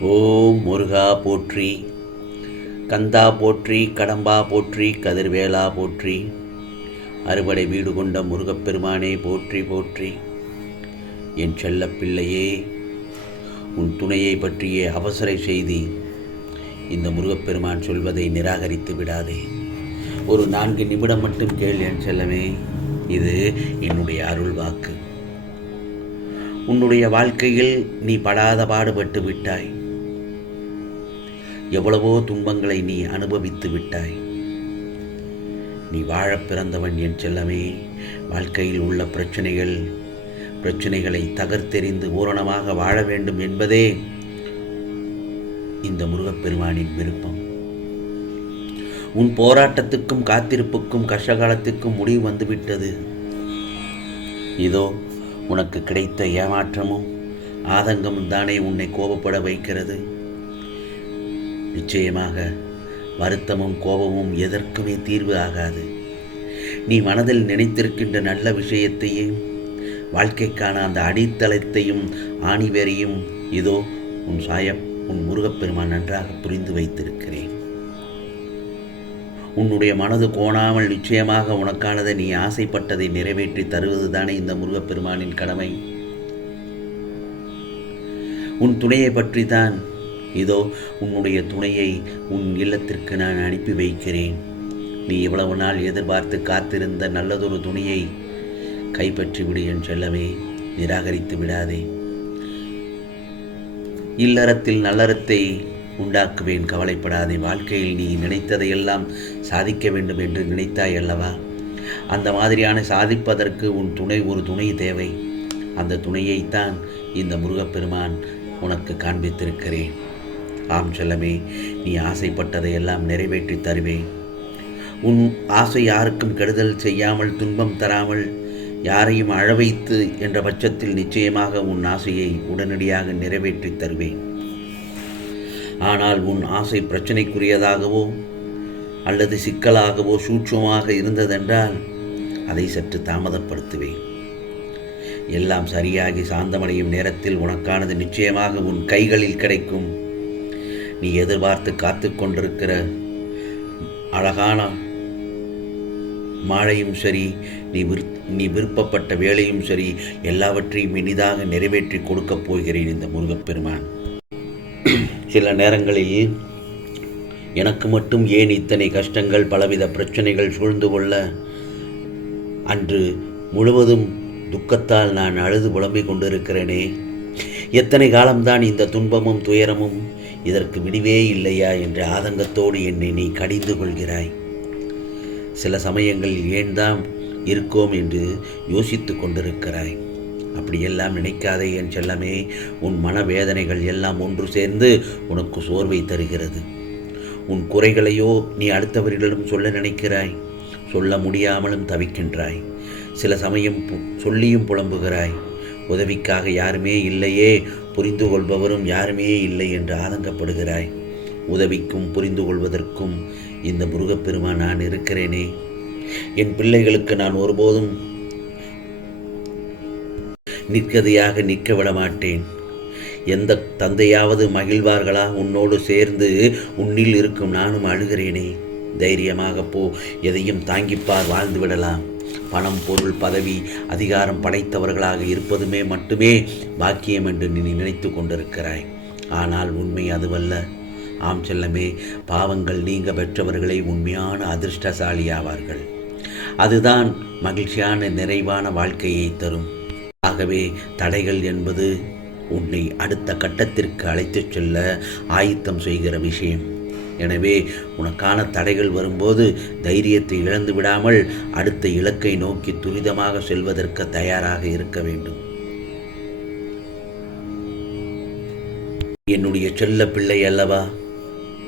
ஓம் முருகா போற்றி கந்தா போற்றி கடம்பா போற்றி கதிர்வேலா போற்றி அறுபடை வீடு கொண்ட முருகப்பெருமானே போற்றி போற்றி. என் செல்லப் பிள்ளையே உன் துணையை பற்றிய அவசர செய்தி. இந்த முருகப்பெருமான் சொல்வதை நிராகரித்து விடாதே. ஒரு நான்கு நிமிடம் மட்டும் கேள் என் செல்லமே. இது என்னுடைய அருள் வாக்கு. உன்னுடைய வாழ்க்கையில் நீ படாத பாடுபட்டு விட்டாய். எவ்வளவோ துன்பங்களை நீ அனுபவித்து விட்டாய். நீ வாழ பிறந்தவன் என் செல்லமே வாழ்க்கையில் உள்ள பிரச்சனைகள் பிரச்சனைகளை தகர்த்தெறிந்து பூரணமாக வாழ வேண்டும் என்பதே இந்த முருகப்பெருமானின் விருப்பம். உன் போராட்டத்துக்கும் காத்திருப்புக்கும் கஷ்டகாலத்துக்கும் முடிவு வந்துவிட்டது. இதோ உனக்கு கிடைத்த ஏமாற்றமும் ஆதங்கமும் தானே உன்னை கோபப்பட வைக்கிறது. நிச்சயமாக வருத்தமும் கோபமும் எதற்குமே தீர்வு ஆகாது. நீ மனதில் நினைத்திருக்கின்ற நல்ல விஷயத்தையும் வாழ்க்கைக்கான அந்த அடித்தளத்தையும் ஆணிவேரையும் இதோ உன் சாயம் உன் முருகப்பெருமான் நன்றாக புரிந்து வைத்திருக்கிறேன். உன்னுடைய மனது கோணாமல் நிச்சயமாக உனக்கானதை நீ ஆசைப்பட்டதை நிறைவேற்றி தருவது தானே இந்த முருகப்பெருமானின் கடமை? உன் துணையை பற்றி தான் இதோ உன்னுடைய துணையை உன் இல்லத்திற்கு நான் அனுப்பி வைக்கிறேன். நீ இவ்வளவு நாள் எதிர்பார்த்து காத்திருந்த நல்லதொரு துணையை கைப்பற்றி விடு என் செல்லவே நிராகரித்து விடாதே. இல்லறத்தில் நல்லறத்தை உண்டாக்குவேன். கவலைப்படாதே வாழ்க்கையில் நீ நினைத்ததையெல்லாம் சாதிக்க வேண்டும் என்று நினைத்தாய் அல்லவா? அந்த மாதிரியான சாதிப்பதற்கு உன் துணை ஒரு துணை தேவை. அந்த துணையைத்தான் இந்த முருகப்பெருமான் உனக்கு காண்பித்திருக்கிறேன். ஆம் செல்லமே நீ ஆசைப்பட்டதையெல்லாம் நிறைவேற்றி தருவேன். உன் ஆசை யாருக்கும் கெடுதல் செய்யாமல் துன்பம் தராமல் யாரையும் அழவைத்து என்ற பட்சத்தில் நிச்சயமாக உன் ஆசையை உடனடியாக நிறைவேற்றி தருவேன். ஆனால் உன் ஆசை பிரச்சனைக்குரியதாகவோ அல்லது சிக்கலாகவோ சூட்சமாக இருந்ததென்றால் அதை சற்று தாமதப்படுத்துவேன். எல்லாம் சரியாகி சாந்தமடையும் நேரத்தில் உனக்கானது நிச்சயமாக உன் கைகளில் கிடைக்கும். நீ எதிர்பார்த்து காத்து கொண்டிருக்கிற அழகான மாழையும் சரி நீ விரு நீ விருப்பப்பட்ட வேலையும் சரி எல்லாவற்றையும் இனிதாக நிறைவேற்றி கொடுக்கப் போகிறேன் இந்த முருகப்பெருமான். சில நேரங்களில் எனக்கு மட்டும் ஏன் இத்தனை கஷ்டங்கள் பலவித பிரச்சனைகள் சூழ்ந்து கொள்ள அன்று முழுவதும் துக்கத்தால் நான் அழுது புலம்பிக் கொண்டிருக்கிறேனே? எத்தனை காலம்தான் இந்த துன்பமும் துயரமும் இதற்கு விடிவே இல்லையா என்ற ஆதங்கத்தோடு என்னை நீ கடிந்து கொள்கிறாய். சில சமயங்களில் ஏன்தான் இருக்கோம் என்று யோசித்து கொண்டிருக்கிறாய். அப்படியெல்லாம் நினைக்காதே என் செல்லமே. உன் மனவேதனைகள் எல்லாம் ஒன்று சேர்ந்து உனக்கு சோர்வை தருகிறது. உன் குறைகளையோ நீ அடுத்தவர்களிடம் சொல்ல நினைக்கிறாய். சொல்ல முடியாமலும் தவிக்கின்றாய். சில சமயம் பு- சொல்லியும் புலம்புகிறாய். உதவிக்காக யாருமே இல்லையே. புரிந்து கொள்பவரும் யாருமே இல்லை என்று ஆதங்கப்படுகிறாய். உதவிக்கும் புரிந்து கொள்வதற்கும் இந்த முருகப்பெருமான் நான் இருக்கிறேனே. என் பிள்ளைகளுக்கு நான் ஒருபோதும் நிற்கதையாக நிற்க விட மாட்டேன் எந்த தந்தையாவது மகிழ்வார்களா? உன்னோடு சேர்ந்து உன்னில் இருக்கும் நானும் அழுகிறேனே. தைரியமாக போ எதையும் தாங்கிப்பார் வாழ்ந்து விடலாம். பணம் பொருள் பதவி அதிகாரம் படைத்தவர்களாக இருப்பதுமே மட்டுமே பாக்கியம் என்று நீ நினைத்து கொண்டிருக்கிறாய். ஆனால் உண்மை அதுவல்ல. ஆம் செல்லமே பாவங்கள் நீங்க பெற்றவர்களே உண்மையான அதிர்ஷ்டசாலி ஆவார்கள் அதுதான் மகிழ்ச்சியான நிறைவான வாழ்க்கையை தரும். ஆகவே தடைகள் என்பது உன்னை அடுத்த கட்டத்திற்கு அழைத்துச் செல்ல ஆயத்தம் செய்கிற விஷயம். எனவே உனக்கான தடைகள் வரும்போது தைரியத்தை இழந்து விடாமல் அடுத்த இலக்கை நோக்கி துரிதமாக செல்வதற்கு தயாராக இருக்க வேண்டும். என்னுடைய செல்ல பிள்ளை அல்லவா?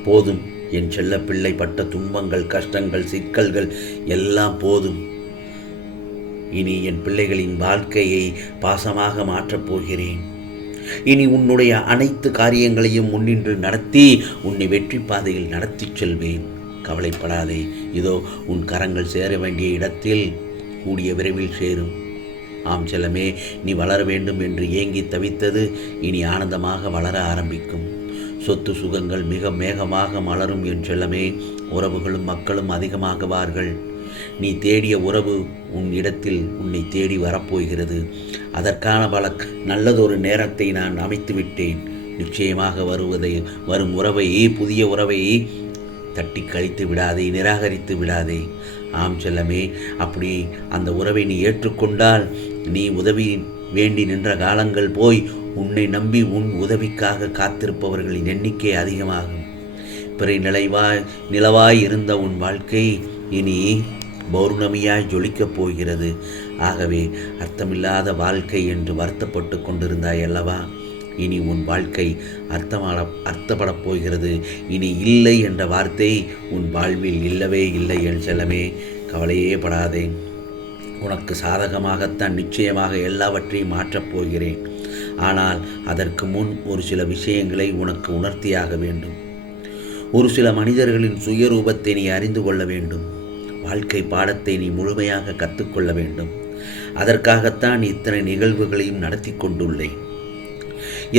போதும். என் செல்ல பிள்ளை பட்ட துன்பங்கள் கஷ்டங்கள் சிக்கல்கள் எல்லாம் போதும். இனி என் பிள்ளைகளின் வாழ்க்கையை பாசமாக மாற்றப் போகிறேன். இனி உன்னுடைய அனைத்து காரியங்களையும் முன்னின்று நடத்தி உன்னை வெற்றி பாதையில் நடத்திச் செல்வேன். கவலைப்படாதே. இதோ உன் கரங்கள் சேர வேண்டிய இடத்தில் கூடிய விரைவில் சேரும். ஆம் செல்லமே நீ வளர வேண்டும் என்று ஏங்கி தவித்தது இனி ஆனந்தமாக வளர ஆரம்பிக்கும். சொத்து சுகங்கள் மிக மேகமாக மலரும் என் செல்லமே. உறவுகளும் மக்களும் அதிகமாகுவார்கள். நீ தேடிய உறவு உன் இடத்தில் உன்னை தேடி வரப்போகிறது. அதற்கான பல நல்லதொரு நேரத்தை நான் அமைத்து விட்டேன். நிச்சயமாக வருவதை வரும் உறவை புதிய உறவை தட்டி கழித்து விடாதே நிராகரித்து விடாதே. ஆம் செல்லமே அப்படி அந்த உறவை நீ ஏற்றுக்கொண்டால் நீ உதவி வேண்டி நின்ற காலங்கள் போய் உன்னை நம்பி உன் உதவிக்காக காத்திருப்பவர்களின் எண்ணிக்கை அதிகமாகும். பிறை நிலைவாய் நிலவாய் இருந்த உன் வாழ்க்கை இனி பௌர்ணமியாய் ஜொலிக்கப் போகிறது. ஆகவே அர்த்தமில்லாத வாழ்க்கை என்று வருத்தப்பட்டு கொண்டிருந்தாய் அல்லவா? இனி உன் வாழ்க்கை அர்த்தமான அர்த்தப்படப் போகிறது. இனி இல்லை என்ற வார்த்தை உன் வாழ்வில் இல்லவே இல்லை என் செல்லமே. கவலையே படாதே. உனக்கு சாதகமாகத்தான் நிச்சயமாக எல்லாவற்றையும் மாற்றப் போகிறேன். ஆனால் அதற்கு முன் ஒரு சில விஷயங்களை உனக்கு உணர்த்தியாக வேண்டும். ஒரு சில மனிதர்களின் சுயரூபத்தை நீ அறிந்து கொள்ள வேண்டும். வாழ்க்கை பாடத்தை நீ முழுமையாக கற்றுக்கொள்ள வேண்டும். அதற்காகத்தான் இத்தனை நிகழ்வுகளையும் நடத்தி கொண்டுள்ளேன்.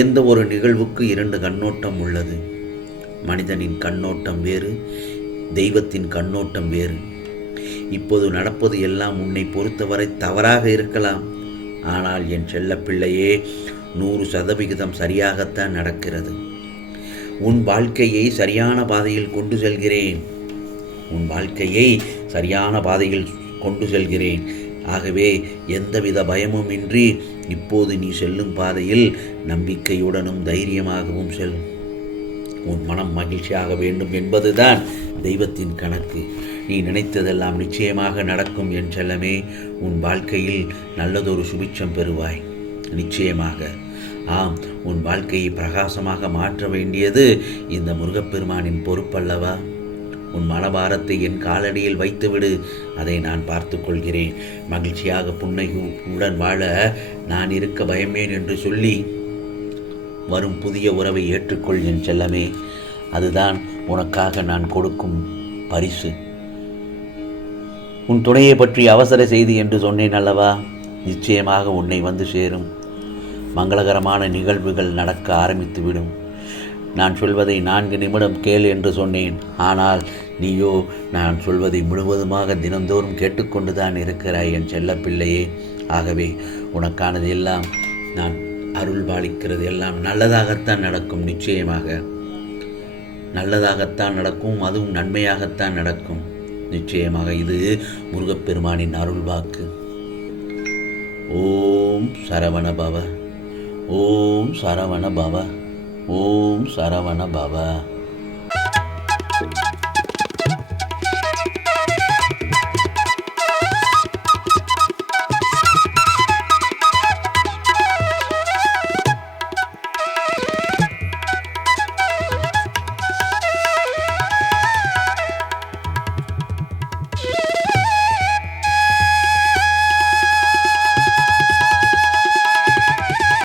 எந்த ஒரு நிகழ்வுக்கு இரண்டு கண்ணோட்டம் உள்ளது. மனிதனின் கண்ணோட்டம் வேறு தெய்வத்தின் கண்ணோட்டம் வேறு. இப்போது நடப்பது எல்லாம் உன்னை பொறுத்தவரை தவறாக இருக்கலாம். ஆனால் என் செல்ல பிள்ளையே நூறு சதவிகிதம் சரியாகத்தான் நடக்கிறது. உன் வாழ்க்கையை சரியான பாதையில் கொண்டு செல்கிறேன். உன் வாழ்க்கையை சரியான பாதையில் கொண்டு செல்கிறேன். ஆகவே எந்தவித பயமும் இன்றி இப்போது நீ செல்லும் பாதையில் நம்பிக்கையுடனும் தைரியமாகவும் செல். உன் மனம் மகிழ்ச்சியாக வேண்டும் என்பதுதான் தெய்வத்தின் கணக்கு. நீ நினைத்ததெல்லாம் நிச்சயமாக நடக்கும் என் செல்லமே. உன் வாழ்க்கையில் நல்லதொரு சுபிட்சம் பெறுவாய். நிச்சயமாக. ஆம் உன் வாழ்க்கையை பிரகாசமாக மாற்ற வேண்டியது இந்த முருகப்பெருமானின் பொறுப்பல்லவா? உன் மனபாரத்தை என் காலடியில் வைத்துவிடு. அதை நான் பார்த்து கொள்கிறேன் மகிழ்ச்சியாக புன்னையுடன் வாழ நான் இருக்க பயமேன் என்று சொல்லி வரும் புதிய உறவை ஏற்றுக்கொள் என் செல்லமே. அதுதான் உனக்காக நான் கொடுக்கும் பரிசு. உன் துணையை பற்றி அவசர செய்தி என்று சொன்னேன் அல்லவா? நிச்சயமாக உன்னை வந்து சேரும். மங்களகரமான நிகழ்வுகள் நடக்க ஆரம்பித்துவிடும். நான் சொல்வதை நான்கு நிமிடம் கேள் என்று சொன்னேன். ஆனால் நீயோ நான் சொல்வதை முழுவதுமாக தினந்தோறும் கேட்டுக்கொண்டுதான் இருக்கிறாய் என் செல்லப்பிள்ளையே. ஆகவே உனக்கானது எல்லாம் நான் அருள் பாலிக்கிறது எல்லாம் நல்லதாகத்தான் நடக்கும் நிச்சயமாக. நல்லதாகத்தான் நடக்கும் அதுவும் நன்மையாகத்தான் நடக்கும். நிச்சயமாக இது முருகப்பெருமானின் அருள் வாக்கு. ஓம் சரவண பவ. ஓம் சரவண பவ. ஓம் சரவண பவ.